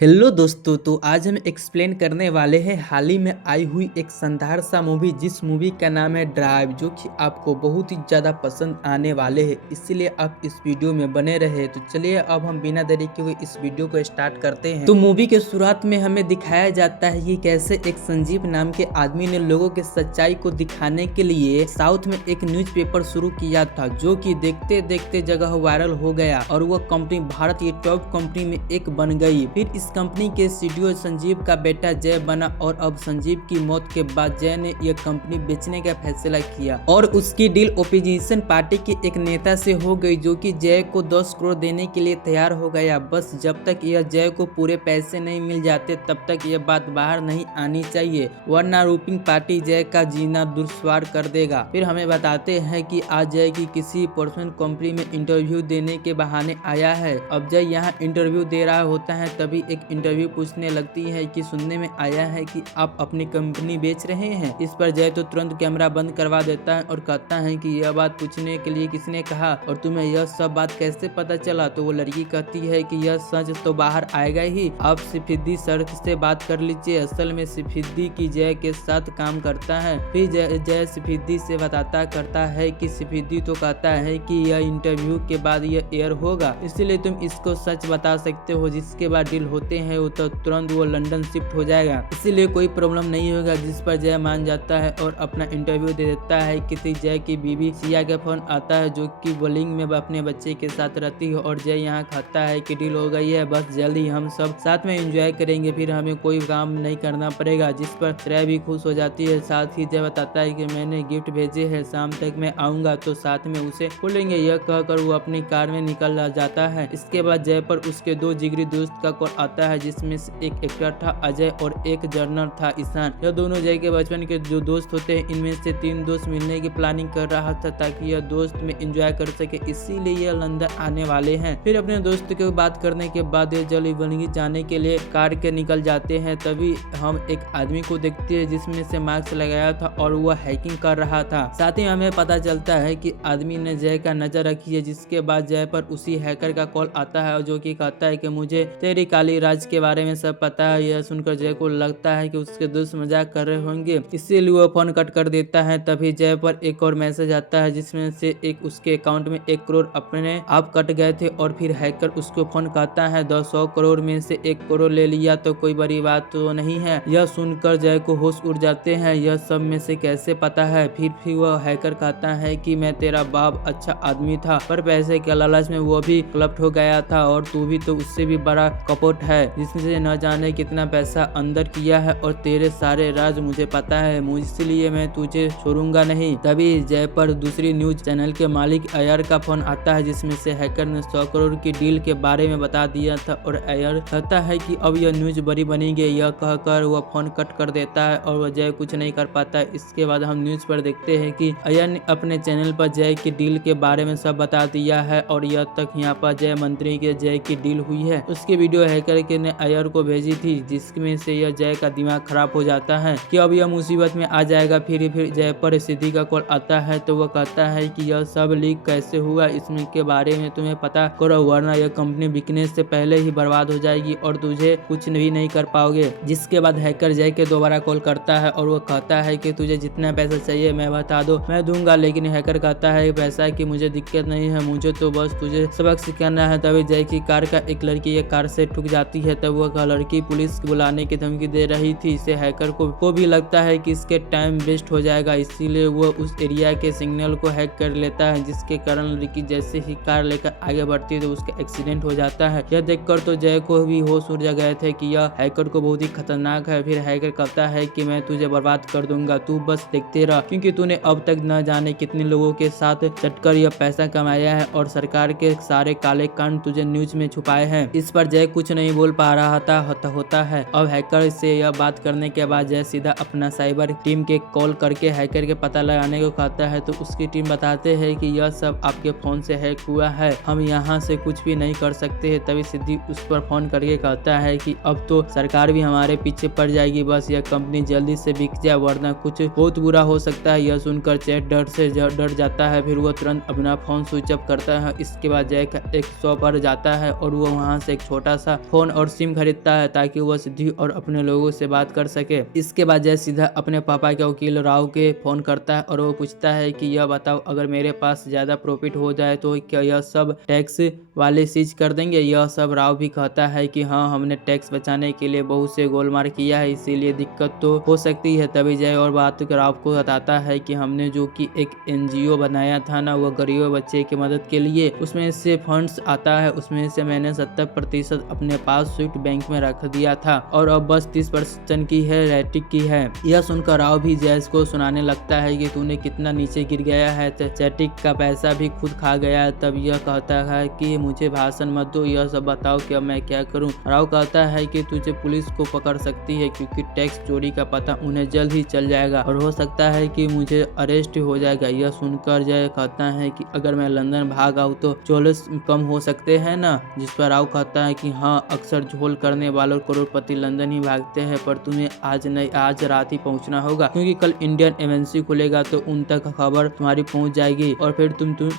Hello दोस्तों, तो आज हम एक्सप्लेन करने वाले हैं हाल ही में आई हुई एक शानदार सा मूवी, जिस मूवी का नाम है ड्राइव, जो कि आपको बहुत ही ज़्यादा पसंद आने वाले हैं। इसीलिए आप इस वीडियो में बने रहे। तो चलिए अब हम बिना देरी के हुए इस वीडियो को स्टार्ट करते हैं। तो मूवी के शुरुआत में हमें दिखाया जाता है कि कैसे एक संजीव नाम के आदमी ने लोगों के सच्चाई को दिखाने के लिए साउथ में एक न्यूज़पेपर शुरू किया था, जो कि देखते देखते जगह वायरल हो गया और वह कंपनी भारत की टॉप कंपनी में एक बन गई। फिर इस कंपनी के सीईओ संजीव का बेटा जय बना और अब संजीव की मौत के बाद जय ने यह कंपनी बेचने का फैसला किया और उसकी डील ओपोजिशन पार्टी के एक नेता से हो गई, जो कि जय को 10 करोड़ देने के लिए तैयार हो गया। बस जब तक यह जय को पूरे पैसे नहीं मिल जाते तब तक यह बात बाहर नहीं आनी चाहिए, वरना रूलिंग पार्टी जय का जीना दुश्वार कर देगा। फिर हमें बताते हैं कि आज जय की किसी पर्सनल कंपनी में इंटरव्यू देने के बहाने आया है। अब जय यहाँ इंटरव्यू दे रहा होता है, तभी एक इंटरव्यू पूछने लगती है कि सुनने में आया है कि आप अपनी कंपनी बेच रहे हैं। इस पर जय तो तुरंत कैमरा बंद करवा देता है और कहता है कि यह बात पूछने के लिए किसने कहा और तुम्हें यह सब बात कैसे पता चला। तो वो लड़की कहती है कि यह सच तो बाहर आएगा ही, आप सिफिद्दी सर से बात कर लीजिए। असल में सिफिद्दी की जय के साथ काम करता है। फिर जय सिफिद्दी से बताता करता है कि सिफिद्दी तो कहता है कि यह इंटरव्यू के बाद यह एयर होगा, इसलिए तुम इसको सच बता सकते हो। जिसके बाद डील होते हैं वो तो तुरंत वो लंदन शिफ्ट हो जाएगा, इसीलिए कोई प्रॉब्लम नहीं होगा। जिस पर जय मान जाता है और अपना इंटरव्यू दे देता है। किसी जय की बीवी सिया का फोन आता है, जो कि बोलिंग में अपने बच्चे के साथ रहती है और जय यहाँ कहता है कि डील हो गई है, बस जल्दी हम सब साथ में एंजॉय करेंगे, फिर हमें कोई काम नहीं करना पड़ेगा। जिस पर श्रेया भी खुश हो जाती है। साथ ही जय बताता है कि मैंने गिफ्ट भेजे हैं, शाम तक मैं आऊंगा तो साथ में उसे खोलेंगे। यह कहकर वो अपनी कार में निकल जाता है। इसके बाद जय पर उसके दो जिगरी दोस्त का कॉल आता है, जिसमें से एक एक्टर था अजय और एक जर्नल था ईशान। यह दोनों जय के बचपन के जो दोस्त होते हैं, इनमें से 3 दोस्त मिलने की प्लानिंग कर रहा था ताकि यह दोस्त में एंजॉय कर सके, इसीलिए यह लंदन आने वाले हैं। फिर अपने दोस्त के बात करने के बाद ये जल्दी बल्कि जाने के लिए कार के निकल जाते हैं। तभी हम एक आदमी को देखते हैं जिसमें से मास्क लगाया था और वह हैकिंग कर रहा था। साथ ही हमें पता चलता है कि आदमी ने जय का नजर रखी है। जिसके बाद जय पर उसी हैकर का कॉल आता है, जो कि कहता है कि मुझे तेरी काली राज के बारे में सब पता है। यह सुनकर जय को लगता है कि उसके दोस्त मजाक कर रहे होंगे, इसीलिए वो फोन कट कर देता है। तभी जय पर एक और मैसेज आता है, जिसमें से एक उसके अकाउंट में 1 करोड़ अपने आप कट गए थे और फिर हैकर उसको फोन कहता है 100 करोड़ में से 1 करोड़ ले लिया तो कोई बड़ी बात तो नहीं है। यह सुनकर जय को होश उड़ जाते हैं, यह सब में से कैसे पता है। फिर वह हैकर कहता है कि मैं तेरा बाप अच्छा आदमी था, पर पैसे के लालच में वो भी क्लप्ट हो गया था और तू भी तो उससे भी बड़ा कपट है, जिसने न जाने कितना पैसा अंदर किया है और तेरे सारे राज मुझे पता है, इसलिए मैं तुझे छोड़ूंगा नहीं। तभी जय पर दूसरी न्यूज चैनल के मालिक अयर का फोन आता है, जिसमें से हैकर ने 100 करोड़ की डील के बारे में बता दिया था और अयर कहता है कि अब यह न्यूज बड़ी बनेगी। यह कहकर वह फोन कट कर देता है और वह जय कुछ नहीं कर पाता। इसके बाद हम न्यूज पर देखते हैं कि अयर ने अपने चैनल पर जय की डील के बारे में सब बता दिया है और यह तक यहाँ पर जय मंत्री के जय की डील हुई है। उसकी वीडियो हैकर के ने अयर को भेजी थी, जिसमें से यह जय का दिमाग खराब हो जाता है कि अब यह मुसीबत में आ जाएगा। फिर जय पर सिद्धि का कॉल आता है, तो वह कहता है कि यह सब लीक कैसे हुआ, इसमें के बारे में तुम्हें पता करो, वरना यह कंपनी बिकने से पहले ही बर्बाद हो जाएगी और तुझे कुछ भी नहीं कर पाओगे। जिसके बाद हैकर जय के दोबारा कॉल करता है और वह कहता है कि तुझे जितना पैसा चाहिए मैं बता दो, मैं दूंगा। लेकिन हैकर कहता है पैसा की मुझे दिक्कत नहीं है, मुझे तो बस तुझे सबक सिखाना है। तभी जय की कार का एक लड़की एक कार से ठुक जाती है, तब वह लड़की पुलिस बुलाने की धमकी दे रही थी। इसे हैकर को भी लगता है कि इसके टाइम वेस्ट हो जाएगा, इसीलिए वो उस एरिया के सिग्नल को हैक कर लेता है, जिसके कारण लड़की जैसे ही कार लेकर आगे बढ़ती है तो उसका एक्सीडेंट हो जाता है। यह देखकर तो जय को भी होश उड़ गए थे कि यह हैकर को बहुत ही खतरनाक है। फिर हैकर कहता है कि मैं तुझे बर्बाद कर दूंगा, तू बस देखते रह, क्योंकि तूने अब तक न जाने कितने लोगों के साथ चटकर यह पैसा कमाया है और सरकार के सारे काले कांड तुझे न्यूज में छुपाए हैं। इस पर जय कुछ नहीं बोल पा रहा था होता है। अब हैकर से यह बात करने के बाद जय सीधा अपना साइबर टीम के कॉल करके हैकर के पता लगाने को कहता है, तो उसकी टीम बताते हैं कि यह सब आपके फोन से हैक हुआ है, हम यहाँ से कुछ भी नहीं कर सकते हैं। तभी सिद्धि उस पर फोन करके कहता है कि अब तो सरकार भी हमारे पीछे पड़ जाएगी, बस यह कंपनी जल्दी से बिक जाए वरना कुछ बहुत बुरा हो सकता है। यह सुनकर चैट डर जाता है, फिर वह तुरंत अपना फोन स्विच ऑफ करता है। इसके बाद जय का एक शॉप पर जाता है और वो वहाँ से एक छोटा सा फोन फोन और सिम खरीदता है ताकि वह सिद्धि और अपने लोगों से बात कर सके। इसके बाद जय सीधा अपने पापा के वकील राव के फोन करता है और वो पूछता है कि यह बताओ, अगर मेरे पास ज्यादा प्रॉफिट हो जाए तो क्या यह सब टैक्स वाले सीज कर देंगे? यह सब राव भी कहता है कि हाँ, हमने टैक्स बचाने के लिए बहुत से गोलमाल किया है, इसीलिए दिक्कत तो हो सकती है। तभी जय और बात राव को बताता है कि हमने जो कि एक NGO बनाया था ना, वो गरीब बच्चे की मदद के लिए, उसमें से फंड्स आता है, उसमें से मैंने 70% अपने पास स्विफ्ट बैंक में रख दिया था और अब बस 30% की है रेटिक की है। यह सुनकर राव भी जय को सुनाने लगता है कि तूने कितना नीचे गिर गया है, चैटिक का पैसा भी खुद खा गया। तब यह कहता है कि मुझे भाषण मत दो, यह सब बताओ कि अब मैं क्या करूं। राव कहता है कि तुझे पुलिस को पकड़ सकती है क्योंकि टैक्स चोरी का पता उन्हें जल्द ही चल जाएगा और हो सकता है कि मुझे अरेस्ट हो जाएगा। यह सुनकर जय कहता है कि अगर मैं लंदन भाग आऊँ तो चोलिस कम हो सकते हैं ना? जिस पर राव कहता है कि हाँ, अक्सर झोल करने वालों करोड़पति लंदन ही भागते हैं, पर तुम्हें आज रात ही पहुंचना होगा क्योंकि कल इंडियन एम्बेसी खुलेगा तो उन तक खबर तुम्हारी पहुंच जाएगी और फिर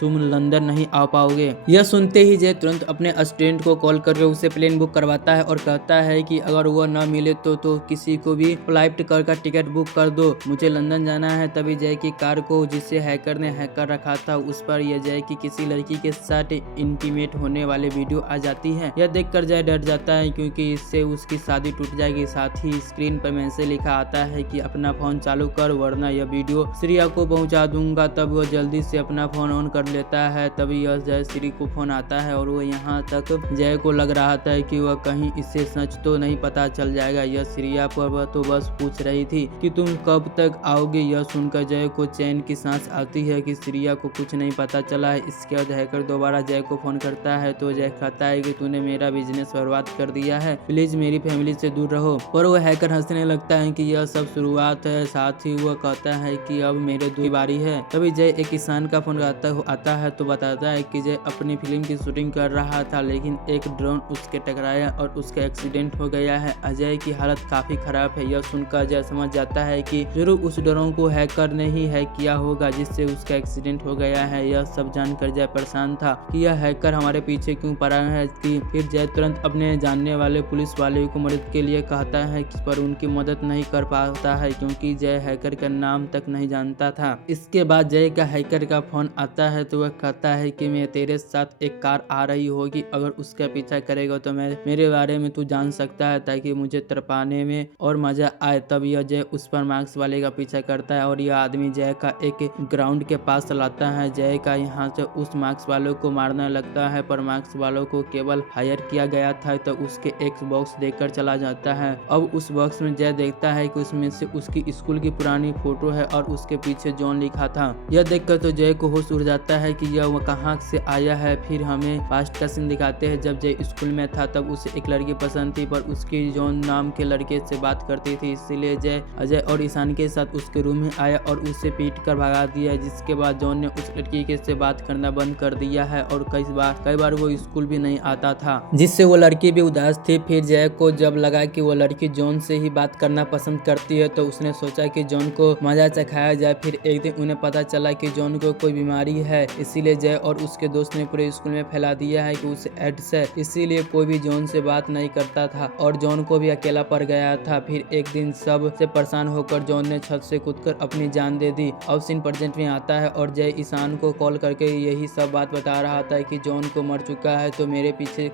तुम लंदन नहीं आ पाओगे। यह सुनते ही जय तुरंत अपने असिस्टेंट को कॉल करके उसे प्लेन बुक करवाता है और कहता है कि अगर वह न मिले तो किसी को भी फ्लाइट कर टिकट बुक कर दो, मुझे लंदन जाना है। तभी जय की कार को जिसे हैकर ने हैक कर रखा था उस पर यह जय की किसी लड़की के साथ इंटीमेट होने वाले वीडियो आ जाती है। यह देखकर जय डर जाता है क्योंकि इससे उसकी शादी टूट जाएगी। साथ ही स्क्रीन पर मैसेज लिखा आता है कि अपना फोन चालू कर वरना यह वीडियो श्रिया को पहुंचा दूंगा। तब वह जल्दी से अपना फोन ऑन कर लेता है। तभी यह जय श्री को फोन आता है और वो यहाँ तक जय को लग रहा था कि वह कहीं इसे सच तो नहीं पता चल जाएगा। यह श्रिया पर तो बस पूछ रही थी कि तुम कब तक आओगे। यह सुनकर जय को चैन की सांस आती है कि श्रिया को कुछ नहीं पता चला है। इसके बाद हैकर दोबारा जय को फोन करता है तो जय कहता है कि तूने मेरा बिजनेस बर्बाद कर दिया है, प्लीज मेरी फैमिली से दूर रहो। और वह हैकर हंसने लगता है कि यह सब शुरुआत है। साथ ही वह कहता है कि अब मेरे दूर बारी है। तभी जय एक किसान का फोन आता है तो बताता है कि जय अपनी फिल्म की शूटिंग कर रहा था लेकिन एक ड्रोन उसके टकराया और उसका एक्सीडेंट हो गया है। अजय की हालत काफी खराब है। यह सुनकर अजय समझ जाता है कि जरूर उस ड्रोन को हैकर ने ही हैक किया होगा जिससे उसका एक्सीडेंट हो गया है। यह सब जानकर जय परेशान था कि यह हैकर हमारे पीछे क्यों पड़ा है। फिर जय तुरंत अपने जानने वाले पुलिस वाले को मदद के लिए कहता है पर उनकी मदद नहीं कर पाता है क्योंकि जय हैकर का नाम तक नहीं जानता था। इसके बाद जय का हैकर का फोन आता है तो वह कहता है कि मैं तेरे साथ एक कार आ रही होगी, अगर उसका पीछा करेगा तो मेरे बारे में तू जान सकता है ताकि मुझे तरपाने में और मजा आए। तब यह जय उस पर मार्क्स वाले का पीछा करता है और यह आदमी जय का एक ग्राउंड के पास लाता है। जय का यहाँ से उस मार्क्स वालों को मारने लगता है पर मार्क्स वालों को केवल हायर किया गया था तो उसके एक बॉक्स देकर चला जाता है। अब उस बॉक्स में जय देखता है कि उसमें से उसकी स्कूल की पुरानी फोटो है और उसके पीछे जॉन लिखा था। यह देखकर तो जय को होश उड़ जाता है कि यह कहाँ से आया है। फिर हमें पास्ट का सीन दिखाते हैं जब जय स्कूल में था तब उसे एक लड़की पसंद थी पर उसकी जॉन नाम के लड़के से बात करती थी, इसीलिए जय अजय और ईशान के साथ उसके रूम में आया और उसे पीट कर भगा दिया। जिसके बाद जॉन ने उस लड़की के से बात करना बंद कर दिया है और कई बार वो स्कूल भी नहीं आता था, जिससे वो लड़की भी उदास थी। फिर जय को जब लगा कि वो लड़की जॉन से ही बात करना पसंद करती है तो उसने सोचा कि जॉन को मजा चखाया जाए। फिर एक दिन उन्हें पता चला कि जॉन को कोई बीमारी है, इसीलिए जय और उसके दोस्त ने पूरे स्कूल में फैला दिया है कि उसे एड्स है, इसीलिए कोई भी जॉन से बात नहीं करता था और जॉन को भी अकेला पड़ गया था। फिर एक दिन सब से परेशान होकर जॉन ने छत से कूदकर अपनी जान दे दी। अब सीन प्रेजेंट में आता है और जय ईशान को कॉल करके यही सब बात बता रहा था कि जॉन को मर चुका है तो मेरे पीछे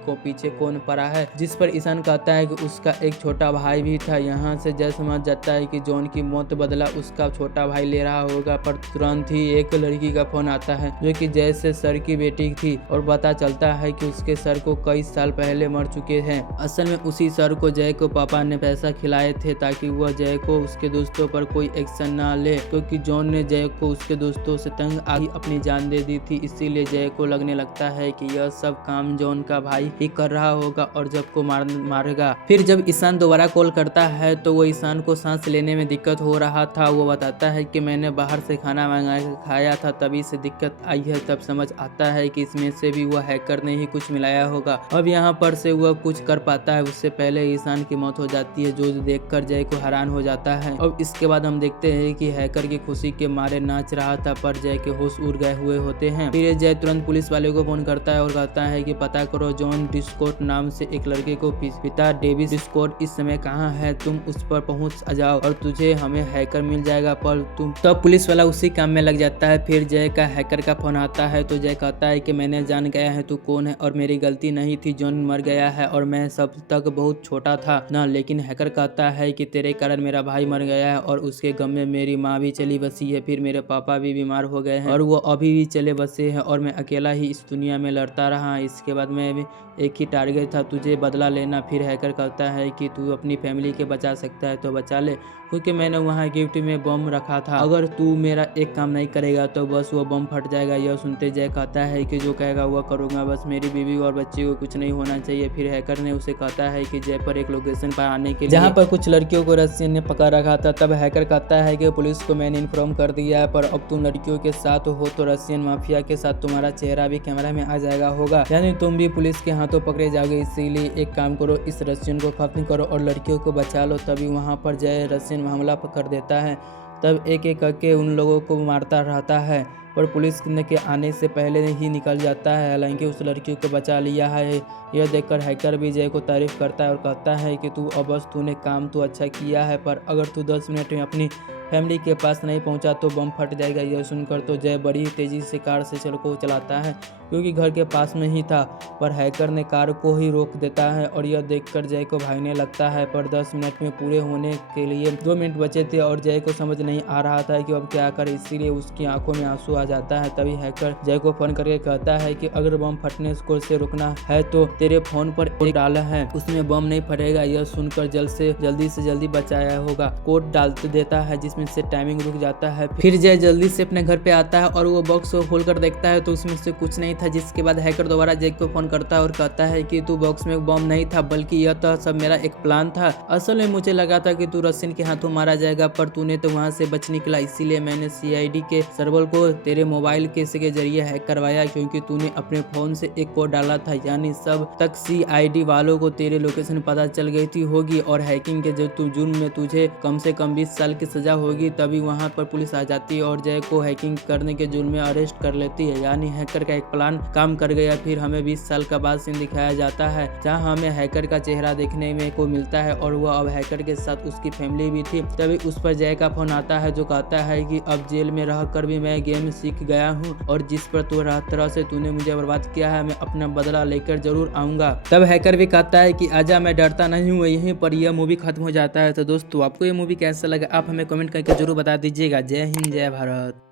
कौन पड़ा है। जिस पर ईशान कहता है कि उसका एक छोटा भाई भी था। यहाँ से जय समझ जाता है कि जॉन की मौत बदला उसका छोटा भाई ले रहा होगा, पर तुरंत ही एक लड़की का फोन आता है जो कि जय से सर की बेटी थी और पता चलता है कि उसके सर को कई साल पहले मर चुके हैं। असल में उसी सर को जय को पापा ने पैसा खिलाए थे ताकि वह जय को उसके दोस्तों पर कोई एक्शन ना ले, क्योंकि जॉन ने जय को उसके दोस्तों से तंग आके अपनी जान दे दी थी। इसीलिए जय को लगने लगता है कि यह सब काम जॉन का भाई ही कर रहा होगा और जब को मारेगा। फिर जब ईशान दोबारा कॉल करता है तो वो ईशान को सांस लेने में दिक्कत हो रहा था। वो बताता है कि मैंने बाहर से खाना मंगा के खाया था तभी से दिक्कत आई है। तब समझ आता है कि इसमें से भी वह हैकर ने ही कुछ मिलाया होगा। अब यहाँ पर से वह कुछ कर पाता है, उससे पहले ईशान की मौत हो जाती है जो देखकर जय को हैरान हो जाता है। अब इसके बाद हम देखते हैं कि हैकर की खुशी के मारे नाच रहा था पर जय के होश उड़ गए हुए होते हैं। फिर जय तुरंत पुलिस वाले को फोन करता है और कहता है कि पता करो जॉन डिस्कोट नाम से एक लड़के को पिता डेविस डिस्कॉर्ड इस समय कहाँ है, तुम उस पर पहुंच जाओ और तुझे हमें हैकर मिल जाएगा। पर तुम तब पुलिस वाला उसी काम में लग जाता है। फिर जय का हैकर का फोन आता है तो जय कहता है कि मैंने जान गया है तू कौन है और मेरी गलती नहीं थी, जॉन मर गया है और मैं सब तक बहुत छोटा था ना। लेकिन हैकर कहता है कि तेरे कारण मेरा भाई मर गया है और उसके गम में मेरी माँ भी चली बसी है, फिर मेरे पापा भी बीमार हो गए हैं और वो अभी भी चले बसे हैं और मैं अकेला ही इस दुनिया में लड़ता रहा। इसके बाद मैं भी एक ही टारगेट था, तुझे बदला लेना। फिर हैकर कहता है कि तू अपनी फैमिली के बचा सकता है तो बचा ले, क्योंकि मैंने वहाँ गिफ्ट में बम रखा था, अगर तू मेरा एक काम नहीं करेगा तो बस वो बम फट जाएगा। यह सुनते जय कहता है कि जो कहेगा वो करूँगा, बस मेरी बीवी और बच्चे को कुछ नहीं होना चाहिए। फिर हैकर ने उसे कहता है कि जय पर एक लोकेशन पर आने के लिए जहाँ पर कुछ लड़कियों को रशियन ने पकड़ रखा था। तब हैकर कहता है कि पुलिस को मैंने इन्फॉर्म कर दिया है, पर अब तुम लड़कियों के साथ हो तो रशियन माफिया के साथ तुम्हारा चेहरा भी कैमरा में आ जाएगा होगा, यानी तुम भी पुलिस के हाथों पकड़े जाओगे। इसीलिए एक काम करो, इस रशियन को खत्म करो और लड़कियों को बचा लो। तभी वहाँ पर जय रशियन हमला कर देता है। तब एक एक करके उन लोगों को मारता रहता है, पर पुलिस के आने से पहले ही निकल जाता है। हालांकि उस लड़की को बचा लिया है। यह देखकर हैकर भी जय को तारीफ करता है और कहता है कि तू अब बस तूने काम तो अच्छा किया है, पर अगर तू 10 मिनट में अपनी फैमिली के पास नहीं पहुंचा तो बम फट जाएगा। यह सुनकर तो जय बड़ी तेजी से कार से चलाता है, क्योंकि घर के पास में ही था, पर हैकर ने कार को ही रोक देता है और यह देखकर जय को भागने लगता है। पर 10 मिनट में पूरे होने के लिए 2 मिनट बचे थे और जय को समझ नहीं आ रहा था कि अब क्या करे, इसीलिए उसकी आंखों में आंसू आ जाता है। तभी हैकर जय को फोन करके कहता है कि अगर बम फटने को से रुकना है तो तेरे फोन पर एक डाला है, उसमें बम नहीं फटेगा। यह सुनकर जल्दी से जल्दी बचाया होगा कोड डाल देता है, जिसमें से टाइमिंग रुक जाता है। फिर जय जल्दी से अपने घर पे आता है और वो बॉक्स को खोल कर देखता है तो उसमें से कुछ नहीं था। जिसके बाद हैकर दोबारा जय को फोन करता है और कहता है कि तू बॉक्स में बम नहीं था, बल्कि यह तो सब मेरा एक प्लान था। असल में मुझे लगा था कि तू रशियन के हाथों मारा जाएगा, पर तूने तो वहां से बच निकला, इसीलिए मैंने CID के सर्वर को तेरे मोबाइल के जरिए हैक करवाया, क्योंकि तूने अपने फोन से एक कोड डाला था, यानी सब तक CID वालों को तेरे लोकेशन पता चल गई थी होगी और हैकिंग के जो तू जुर्म में तुझे कम से कम 20 साल की सजा होगी। तभी वहां पर पुलिस आ जाती है और जय को हैकिंग करने के जुर्म में अरेस्ट कर लेती है, यानी हैकर का एक प्लान काम कर गया। फिर हमें 20 साल का बाद सीन दिखाया जाता है, जहां हमें हैकर का चेहरा देखने में को मिलता है और वह अब हैकर के साथ उसकी फैमिली भी थी। तभी उस पर जय का फोन आता है जो कहता है कि अब जेल में रहकर भी मैं गेम सीख गया हूँ और जिस पर तू तरह से तूने मुझे बर्बाद किया है, मैं अपना बदला लेकर जरूर आऊंगा। तब हैकर भी कहता है कि आजा, मैं डरता नहीं हूँ। यहीं पर यह मूवी खत्म हो जाता है। तो दोस्तों, आपको ये मूवी कैसा लगा आप हमें कमेंट करके जरूर बता दीजिएगा। जय हिंद, जय भारत।